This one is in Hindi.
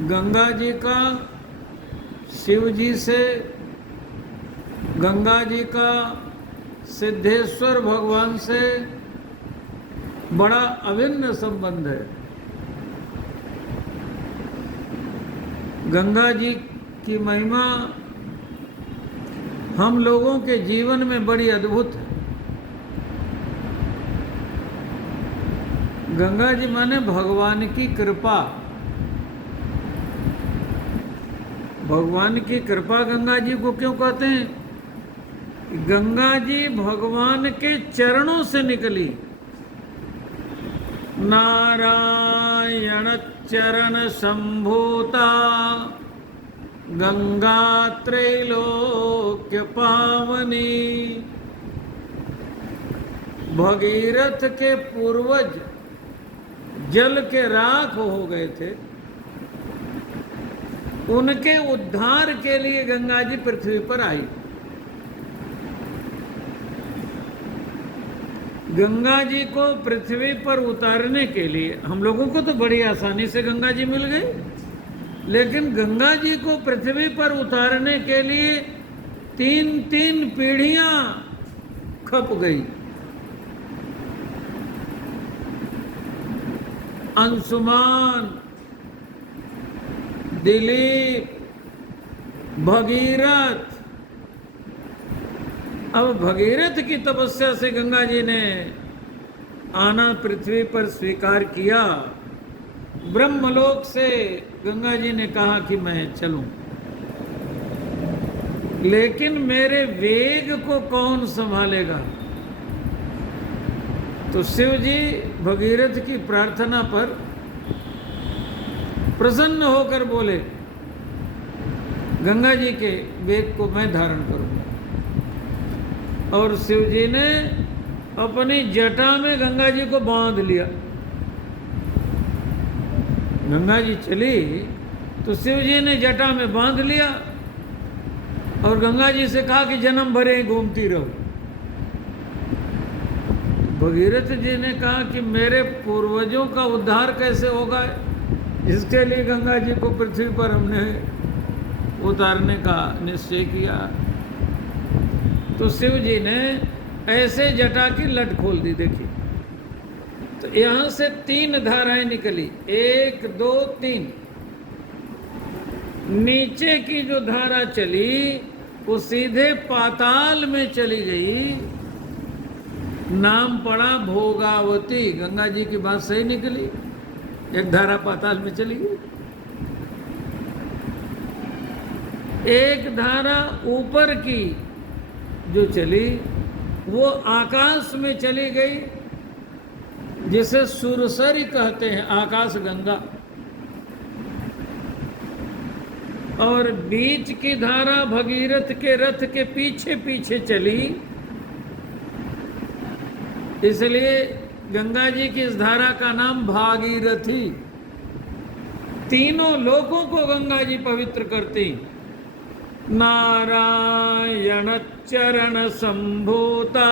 गंगा जी का शिव जी से, गंगा जी का सिद्धेश्वर भगवान से बड़ा अभिन्न संबंध है। गंगा जी की महिमा हम लोगों के जीवन में बड़ी अद्भुत है। गंगा जी माने भगवान की कृपा। भगवान की कृपा गंगा जी को क्यों कहते हैं? गंगा जी भगवान के चरणों से निकली। नारायण चरण संभूता गंगा त्रैलोक्य पावनी। भगीरथ के पूर्वज जल के राख हो गए थे, उनके उद्धार के लिए गंगा जी पृथ्वी पर आई। गंगा जी को पृथ्वी पर उतारने के लिए हम लोगों को तो बड़ी आसानी से गंगा जी मिल गई, लेकिन गंगा जी को पृथ्वी पर उतारने के लिए 3-3 पीढ़ियां खप गई। अंशुमान, दिलीप, भगीरथ। अब भगीरथ की तपस्या से गंगा जी ने आना पृथ्वी पर स्वीकार किया। ब्रह्मलोक से गंगा जी ने कहा कि मैं चलूं, लेकिन मेरे वेग को कौन संभालेगा? तो शिव जी भगीरथ की प्रार्थना पर प्रसन्न होकर बोले, गंगा जी के वेग को मैं धारण करूंगा। और शिव जी ने अपनी जटा में गंगा जी को बांध लिया। गंगा जी चली तो शिव जी ने जटा में बांध लिया और गंगा जी से कहा कि जन्म भरे ही घूमती रहो। भगीरथ जी ने कहा कि मेरे पूर्वजों का उद्धार कैसे होगा, इसके लिए गंगा जी को पृथ्वी पर हमने उतारने का निश्चय किया। तो शिव जी ने ऐसे जटा की लट खोल दी। देखिए, तो यहां से 3 धाराएं निकली, 1, 2, 3। नीचे की जो धारा चली वो सीधे पाताल में चली गई, नाम पड़ा भोगावती। गंगा जी की बात सही निकली, एक धारा पाताल में चली गई, एक धारा ऊपर की जो चली वो आकाश में चली गई, जिसे सुरसरी कहते हैं, आकाश गंगा। और बीच की धारा भगीरथ के रथ के पीछे पीछे चली, इसलिए गंगा जी की इस धारा का नाम भागीरथी। तीनों लोगों को गंगा जी पवित्र करती। नारायण चरण संभूता